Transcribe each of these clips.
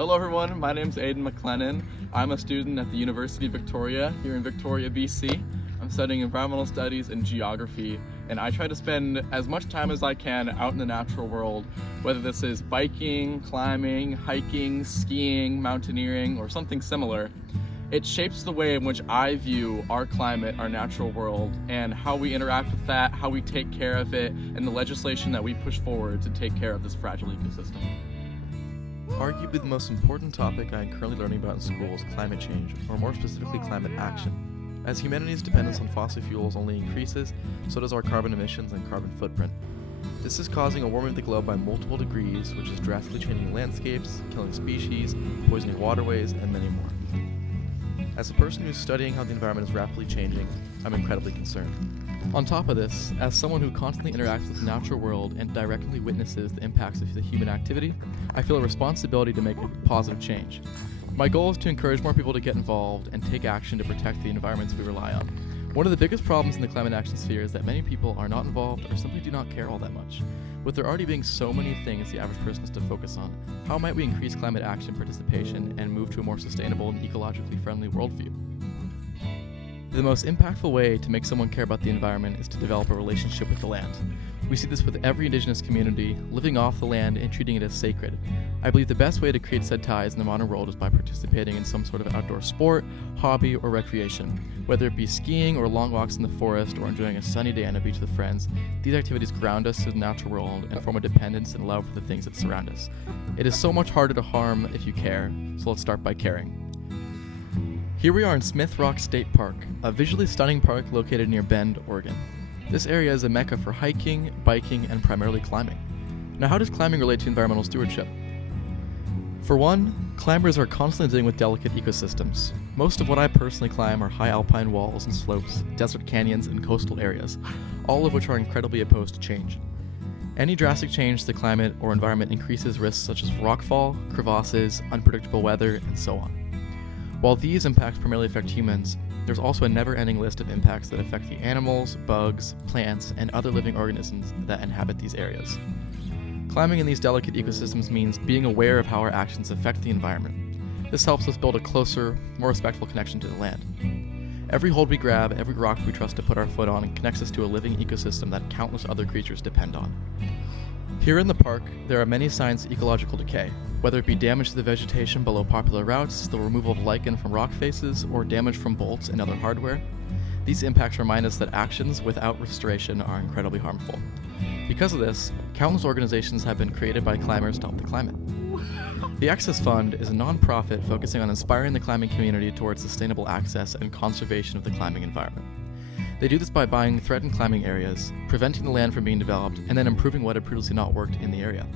Hello everyone, my name is Aidan McLennan. I'm a student at the University of Victoria here in Victoria, BC. I'm studying environmental studies and geography, and I try to spend as much time as I can out in the natural world, whether this is biking, climbing, hiking, skiing, mountaineering, or something similar. It shapes the way in which I view our climate, our natural world, and how we interact with that, how we take care of it, and the legislation that we push forward to take care of this fragile ecosystem. Arguably the most important topic I am currently learning about in school is climate change, or more specifically climate action. As humanity's dependence on fossil fuels only increases, so does our carbon emissions and carbon footprint. This is causing a warming of the globe by multiple degrees, which is drastically changing landscapes, killing species, poisoning waterways, and many more. As a person who's studying how the environment is rapidly changing, I'm incredibly concerned. On top of this, as someone who constantly interacts with the natural world and directly witnesses the impacts of the human activity, I feel a responsibility to make a positive change. My goal is to encourage more people to get involved and take action to protect the environments we rely on. One of the biggest problems in the climate action sphere is that many people are not involved or simply do not care all that much. With there already being so many things the average person has to focus on, how might we increase climate action participation and move to a more sustainable and ecologically friendly worldview? The most impactful way to make someone care about the environment is to develop a relationship with the land. We see this with every indigenous community, living off the land and treating it as sacred. I believe the best way to create said ties in the modern world is by participating in some sort of outdoor sport, hobby, or recreation. Whether it be skiing or long walks in the forest or enjoying a sunny day on a beach with friends, these activities ground us to the natural world and form a dependence and love for the things that surround us. It is so much harder to harm if you care, so let's start by caring. Here we are in Smith Rock State Park, a visually stunning park located near Bend, Oregon. This area is a mecca for hiking, biking, and primarily climbing. Now, how does climbing relate to environmental stewardship? For one, climbers are constantly dealing with delicate ecosystems. Most of what I personally climb are high alpine walls and slopes, desert canyons, and coastal areas, all of which are incredibly opposed to change. Any drastic change to the climate or environment increases risks such as rockfall, crevasses, unpredictable weather, and so on. While these impacts primarily affect humans, there's also a never-ending list of impacts that affect the animals, bugs, plants, and other living organisms that inhabit these areas. Climbing in these delicate ecosystems means being aware of how our actions affect the environment. This helps us build a closer, more respectful connection to the land. Every hold we grab, every rock we trust to put our foot on connects us to a living ecosystem that countless other creatures depend on. Here in the park, there are many signs of ecological decay, whether it be damage to the vegetation below popular routes, the removal of lichen from rock faces, or damage from bolts and other hardware. These impacts remind us that actions without restoration are incredibly harmful. Because of this, countless organizations have been created by climbers to help the climate. The Access Fund is a non-profit focusing on inspiring the climbing community towards sustainable access and conservation of the climbing environment. They do this by buying threatened climbing areas, preventing the land from being developed, and then improving what had previously not worked in the area.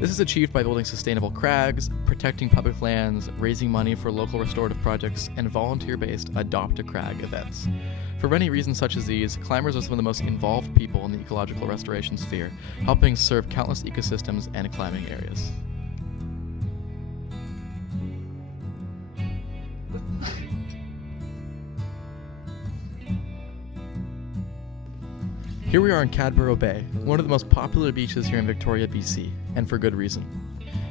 This is achieved by building sustainable crags, protecting public lands, raising money for local restorative projects, and volunteer-based Adopt a Crag events. For many reasons such as these, climbers are some of the most involved people in the ecological restoration sphere, helping serve countless ecosystems and climbing areas. Here we are in Cadborough Bay, one of the most popular beaches here in Victoria, BC, and for good reason.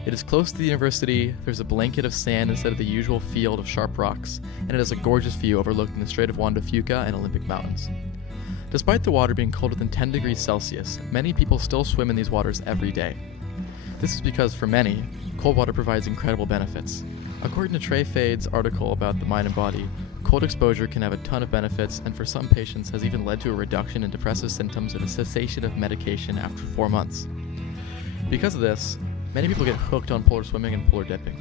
It is close to the university, there's a blanket of sand instead of the usual field of sharp rocks, and it has a gorgeous view overlooking the Strait of Juan de Fuca and Olympic Mountains. Despite the water being colder than 10 degrees Celsius, many people still swim in these waters every day. This is because, for many, cold water provides incredible benefits. According to Trey Fade's article about the mind and body, cold exposure can have a ton of benefits, and for some patients has even led to a reduction in depressive symptoms and a cessation of medication after 4 months. Because of this, many people get hooked on polar swimming and polar dipping.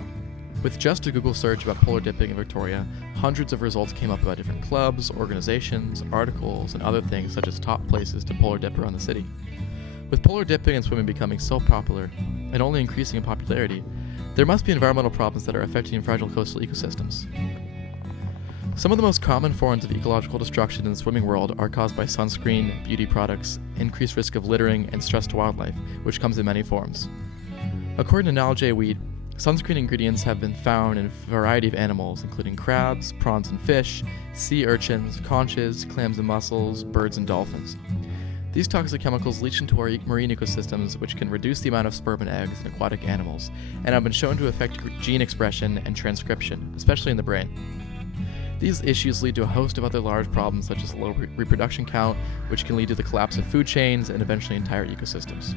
With just a Google search about polar dipping in Victoria, hundreds of results came up about different clubs, organizations, articles, and other things such as top places to polar dip around the city. With polar dipping and swimming becoming so popular, and only increasing in popularity, there must be environmental problems that are affecting fragile coastal ecosystems. Some of the most common forms of ecological destruction in the swimming world are caused by sunscreen, beauty products, increased risk of littering, and stress to wildlife, which comes in many forms. According to Nal J. Weed, sunscreen ingredients have been found in a variety of animals, including crabs, prawns and fish, sea urchins, conches, clams and mussels, birds and dolphins. These toxic chemicals leach into our marine ecosystems, which can reduce the amount of sperm and eggs in aquatic animals, and have been shown to affect gene expression and transcription, especially in the brain. These issues lead to a host of other large problems such as low reproduction count, which can lead to the collapse of food chains and eventually entire ecosystems.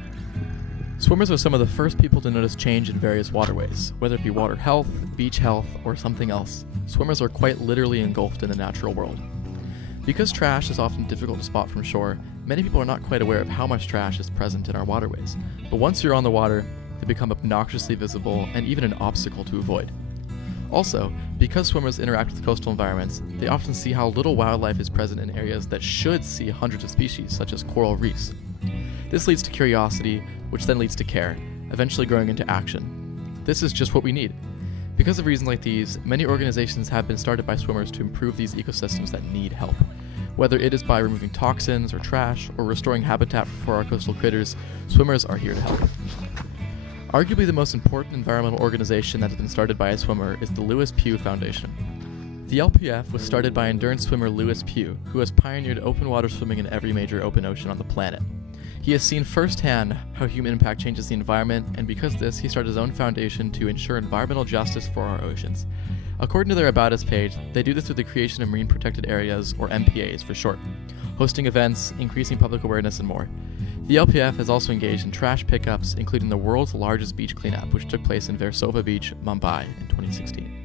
Swimmers are some of the first people to notice change in various waterways, whether it be water health, beach health, or something else. Swimmers are quite literally engulfed in the natural world. Because trash is often difficult to spot from shore, many people are not quite aware of how much trash is present in our waterways. But once you're on the water, they become obnoxiously visible and even an obstacle to avoid. Also, because swimmers interact with coastal environments, they often see how little wildlife is present in areas that should see hundreds of species, such as coral reefs. This leads to curiosity, which then leads to care, eventually growing into action. This is just what we need. Because of reasons like these, many organizations have been started by swimmers to improve these ecosystems that need help. Whether it is by removing toxins or trash or restoring habitat for our coastal critters, swimmers are here to help. Arguably the most important environmental organization that has been started by a swimmer is the Lewis Pugh Foundation. The LPF was started by endurance swimmer Lewis Pugh, who has pioneered open water swimming in every major open ocean on the planet. He has seen firsthand how human impact changes the environment, and because of this, he started his own foundation to ensure environmental justice for our oceans. According to their About Us page, they do this through the creation of marine protected areas, or MPAs for short, hosting events, increasing public awareness, and more. The LPF has also engaged in trash pickups, including the world's largest beach cleanup, which took place in Versova Beach, Mumbai, in 2016.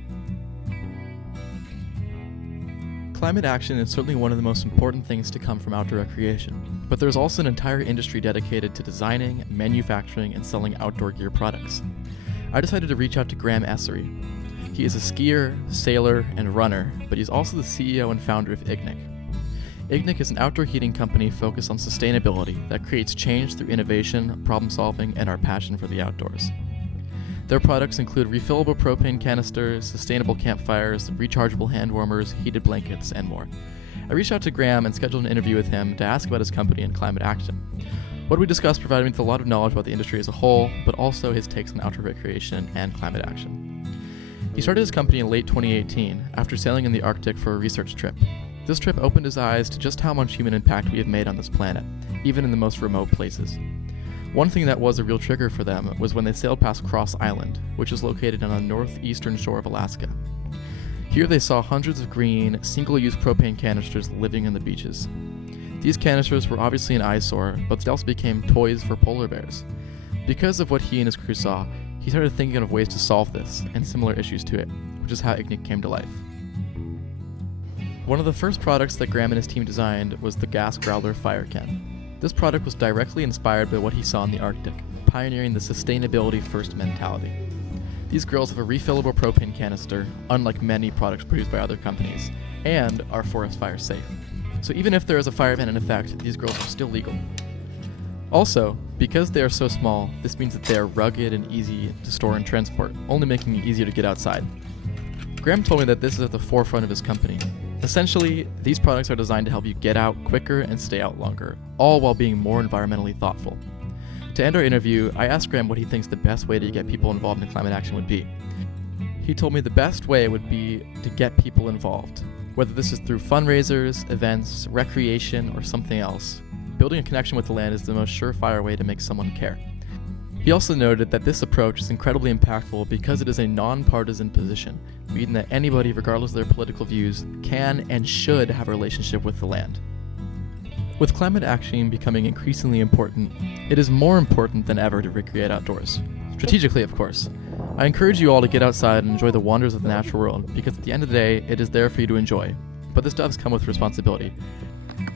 Climate action is certainly one of the most important things to come from outdoor recreation, but there's also an entire industry dedicated to designing, manufacturing, and selling outdoor gear products. I decided to reach out to Graham Essery. He is a skier, sailor, and runner, but he's also the CEO and founder of IGNIC. IGNIC is an outdoor heating company focused on sustainability that creates change through innovation, problem solving, and our passion for the outdoors. Their products include refillable propane canisters, sustainable campfires, rechargeable hand warmers, heated blankets, and more. I reached out to Graham and scheduled an interview with him to ask about his company and climate action. What we discussed provided me with a lot of knowledge about the industry as a whole, but also his takes on outdoor recreation and climate action. He started his company in late 2018 after sailing in the Arctic for a research trip. This trip opened his eyes to just how much human impact we have made on this planet, even in the most remote places. One thing that was a real trigger for them was when they sailed past Cross Island, which is located on the northeastern shore of Alaska. Here they saw hundreds of green, single-use propane canisters living on the beaches. These canisters were obviously an eyesore, but they also became toys for polar bears. Because of what he and his crew saw, he started thinking of ways to solve this and similar issues to it, which is how IGNIC came to life. One of the first products that Graham and his team designed was the Gas Growler Fire Can. This product was directly inspired by what he saw in the Arctic, pioneering the sustainability-first mentality. These grills have a refillable propane canister, unlike many products produced by other companies, and are forest fire safe. So even if there is a fire event in effect, these grills are still legal. Also, because they are so small, this means that they are rugged and easy to store and transport, only making it easier to get outside. Graham told me that this is at the forefront of his company. Essentially, these products are designed to help you get out quicker and stay out longer, all while being more environmentally thoughtful. To end our interview, I asked Graham what he thinks the best way to get people involved in climate action would be. He told me the best way would be to get people involved, whether this is through fundraisers, events, recreation, or something else. Building a connection with the land is the most surefire way to make someone care. He also noted that this approach is incredibly impactful because it is a nonpartisan position, meaning that anybody, regardless of their political views, can and should have a relationship with the land. With climate action becoming increasingly important, it is more important than ever to recreate outdoors. Strategically, of course. I encourage you all to get outside and enjoy the wonders of the natural world, because at the end of the day, it is there for you to enjoy. But this does come with responsibility.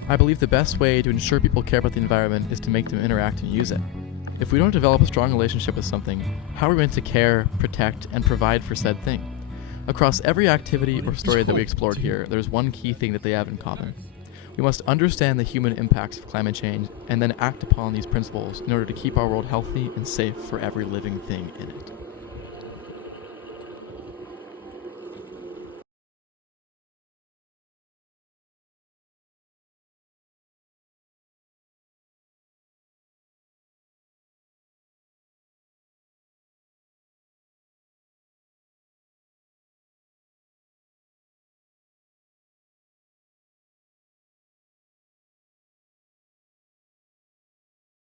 I believe the best way to ensure people care about the environment is to make them interact and use it. If we don't develop a strong relationship with something, how are we meant to care, protect, and provide for said thing? Across every activity or story that we explored here, there's one key thing that they have in common. We must understand the human impacts of climate change and then act upon these principles in order to keep our world healthy and safe for every living thing in it.